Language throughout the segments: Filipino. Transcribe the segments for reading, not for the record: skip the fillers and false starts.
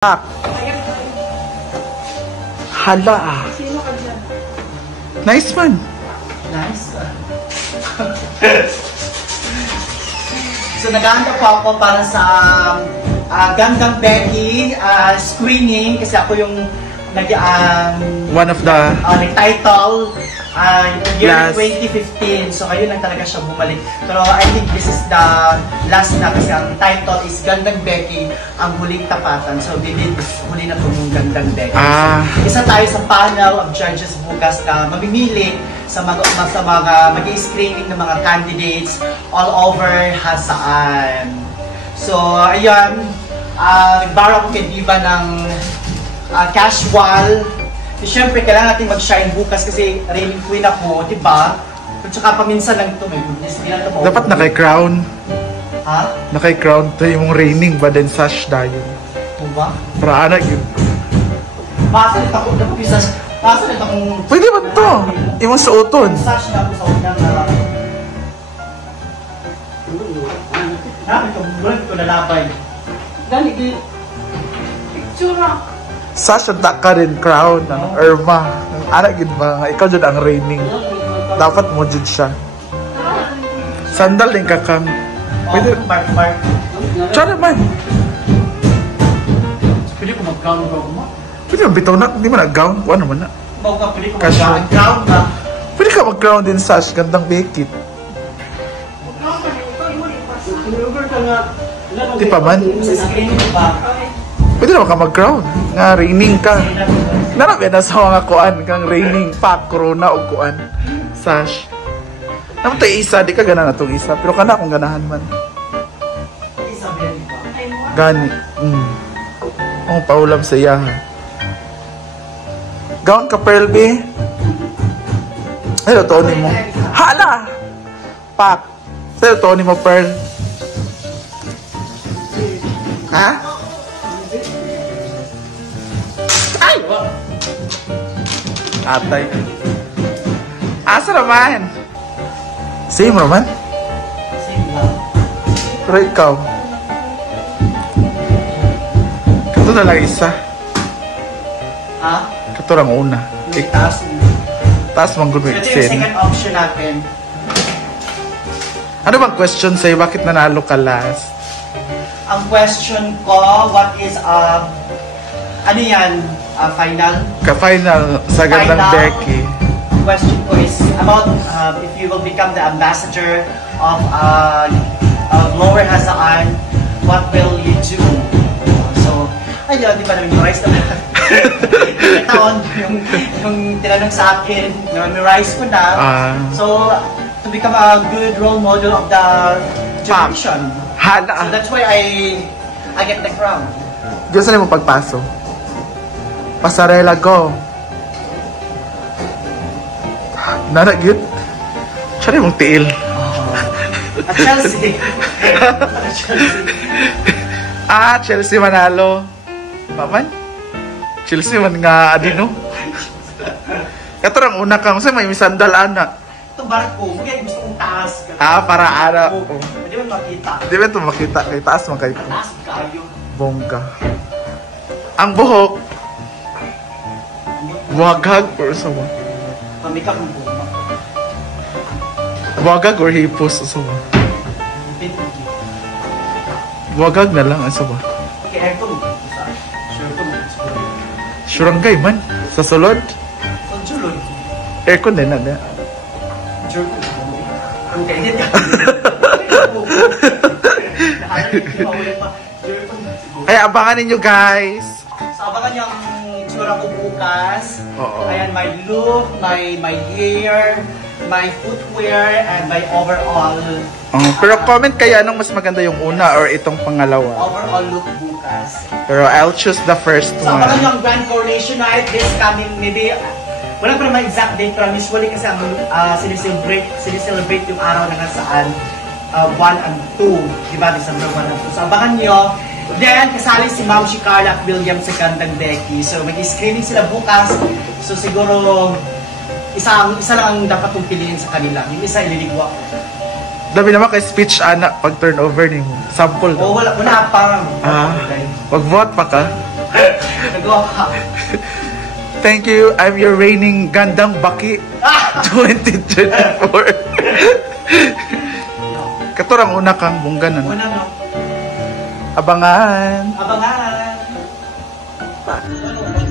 Hala ah. Nice one. Nice. So naghahanda po ako para sa Gandang Becky screening kasi ako yung one of the nag-title year last 2015. So ayun lang talaga siya bumalik. Pero I think this is the last na kasi ang title is Gandang Becky, ang huling tapatan. So we did huli na po yung Gandang Becky. So, isa tayo sa panel of judges bukas na mamimili sa mga mag-i-screening ng mga candidates all over Hasaan. So ayun, nagbara ko kay Diva ng casual. Siyempre, kailangan natin mag-shine bukas kasi reigning queen ako, diba? At saka paminsan lang ito, my goodness. Dapat nakay-crown. Ha? Nakay-crown ito yung reigning ba din sash dahil. Diba? Para anak yun. Masalit ako, dapat yung sash. Masalit akong... Pwede ba ito? Yung suoton. Sash na ako sa unang namin ko, bulan ko nalabay. Dali, di... Picture Sash ang ka rin crown ng Irma. Anak yun ba? Ikaw dyan ang reigning. Dapat mo dyan siya. Sandal din kakang. Pwede. Mark. Tsara man. Pwede ko mag-gown ba mo? Pwede mo bitaw na. Hindi mo nag-gown. Ano man na. Pwede ko mag-gown ba? Pwede ka mag-crown din Sash. Gandang bekit. Di pa man. Sa screening ba? Pwede naman ka mag-crown. Nga, reigning ka. Narabi na sa mga kuan. Kang reigning pa, corona o kuan. Sash. Naman ito isa. Di ka gana na itong isa. Pero kana akong ganahan man. Gani. Oh, paulam sa iya. Gawin ka, Pearl B. Hello, Tony mo. Hala! Pak. Hello, Tony mo, Pearl. Ha? Ay! Atay. Asa naman? Same naman? Same lang. Pero ikaw? Kato na lang isa. Ha? Kato lang una. Taas mong good Ito yung second option natin. Ano bang question sa'yo? Bakit nanalo ka last? Ang question ko, what is, ano yan? Final? Ka-final sa Gandang Becky. Question ko is about if you will become the ambassador of Lower Hasaan, what will you do? So, ayun, di ba na-memorize naman? Taon, yung tinanong sa akin, na-memorize ko na. So, to become a good role model of the generation. Hala. So that's why I get the crown. Gusto na mo pagpaso? Pasarela go. Nanak yun? Siya rin mong tiil. At Chelsea. Chelsea manalo. Paman? Chelsea man nga adino. Kato lang una kang may sandal anak. Itong barko, kaya gusto kong taas. Para anak. Hindi mo makita. Hindi ba ito makita? Kay taas man kayo. Taas kayo. Bongga. Ang buhok. Wagag or sawa? Pamika kong buhok. Wagag or hipos o sawa? Wagag na lang ang sawa. Okay, aircon. Sure ko. Surangay man. Sa sulod? Sa julod. Aircon din na. Sure ko. Okay, hindi. Ay, abangan ninyo guys. So, abangan niyo ang itsura ko bukas. Oo. Ayan, my look, my hair, my footwear, and my overall. Pero comment kayo anong mas maganda yung una or itong pangalawa. Overall look bukas. Pero I'll choose the first So, abangan niyo one. ang grand coronation night this coming, maybe, wala pa naman exact date, pero usually kasi ang sinicelebrate yung araw na nasaan 1 and 2, diba? December 1 and 2. So, abangan niyo. Then, kasali si Ma'am Carla at William sa Gandang Becky. So, mag-screening sila bukas. So, siguro, isa lang ang dapat kong piliin sa kanila. Yung isa, ililigwa ko. Dami naman kay speech anak pag turnover ni mo. Sample daw. Oh, wala pa. Mag-vote pa ka? Nagawa ka. Thank you. I'm your reigning Gandang Baki 2024. Katorang una kang bunggan na. Una no. Abangan. Abangan.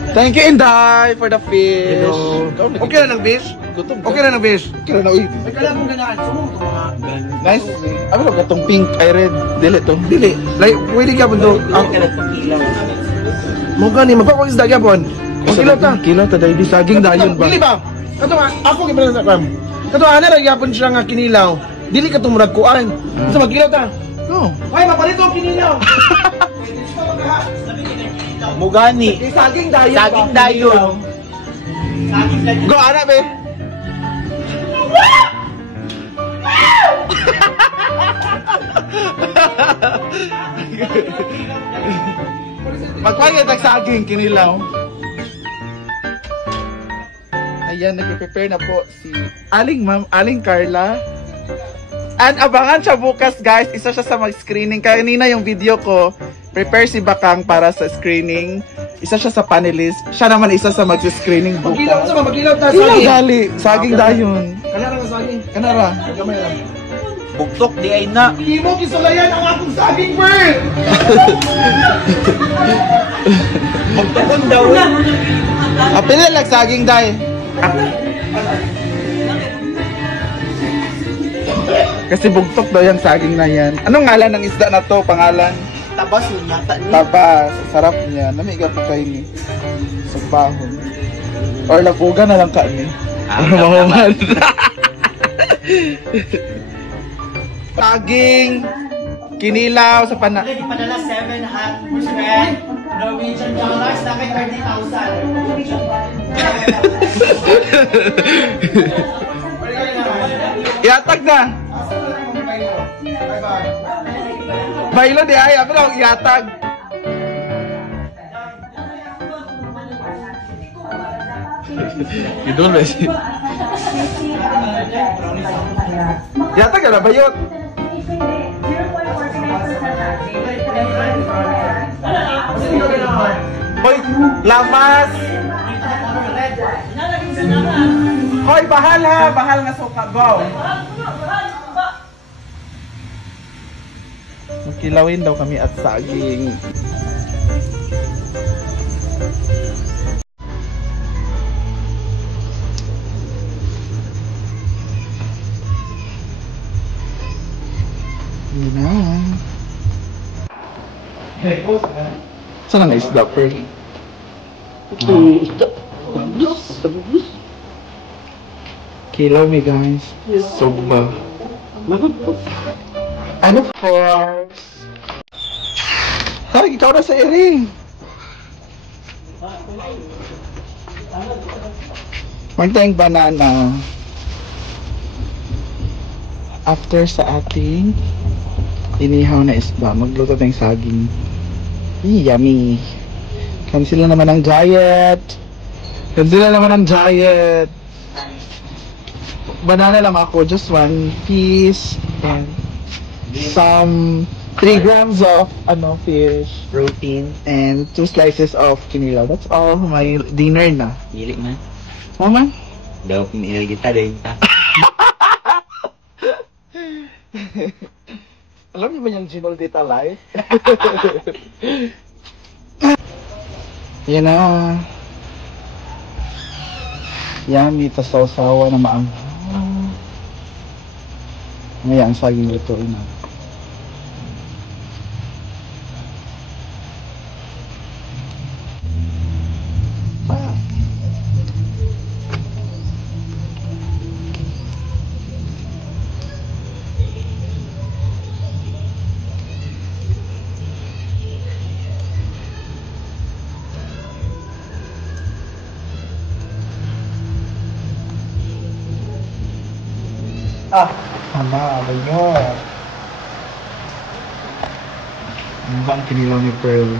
Thank you, Inday, for the fish. Hello. Okay na ng fish? Okay na ng fish? Okay na, uy. Ay, kailangan mong ganaan. Sumong ito mga Nice. Ano ba gatong pink? I red. Dili to. Dili. Like, pwede ka po doon. Mukha ni, magpapagisda ka po. Kung kilo ta. Kilo ta dahil saging dayon ba? Dili ba? Kato nga, ako kipala sa kram. Kato nga, na nagyapon siya nga kinilaw. Dili ka tumurag kuan. Sa magkilo ta. No. Ay, mapalito ang kinilaw. Mugani. Saging dayon. Saging dayon. Saging dayon. Go, anak be. Magpagay tag saging kinilaw. Ayan, nagpe-prepare na po si Aling Ma'am, Aling Carla. And abangan siya bukas, guys. Isa siya sa mag-screening. Kanina yung video ko, prepare si Bakang para sa screening. Isa siya sa panelist. Siya naman isa sa mag-screening Magilaw bukas. sa magilaw ta Ilaw saging. gali, saging dayon. Kanara nga saging. Kanara. Gamay lang. Buktok di ay na. Hindi mo kisulayan ang akong saging, bird! Buktok daw. Apil lang saging day. Kasi bugtok daw yung saging na yan. Anong ngalan ng isda na to? Pangalan? Tabas yun yata ni. Tabas. Sarap niya. Namiga po kayo ni. Sa bahon. Or lapuga na lang ka ni. Mahuman. Saging. Kinilaw sa pana. Already padala 7 hat percent Norwegian dollars na kay 30,000. Iatag na. Bailo di ay. Ako lang iatag. Idol ba siya? Iatag ka na bayot. Hoy, lamas! Hoy, bahal ha! Bahal nga suka. Go! Magkilawin daw kami at saging. Yun na. Saan ang isda, Pearl? Kilaw mi guys. Soba. Ano force? Hari, ikaw na sa ering. Magtayong banana. After sa ating inihaw na isda, magluto tayong saging. Yummy. Cancel na naman ang diet. Cancel na naman ang diet. Banana lang ako, just 1 piece and some 3 grams of fish Protein. and 2 slices of kinilaw. That's all my dinner na. Dili man. Mama? Daw pinil kita din ta. Alam niyo ba yung Ginol Data Life? Yan na. Yummy, tas sausawa na maanghang. Ngayon, saging lutuin na. Ama, banyo. Ano ba ang kinilaw ni Pearl?